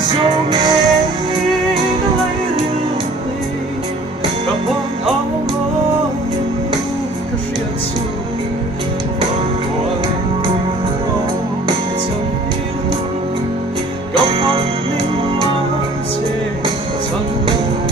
Dẫu nghe lấy riêng cả bóng áo mơ cả riêng xuân và quay trong tiếng gặp mặt những mắt trên sân bóng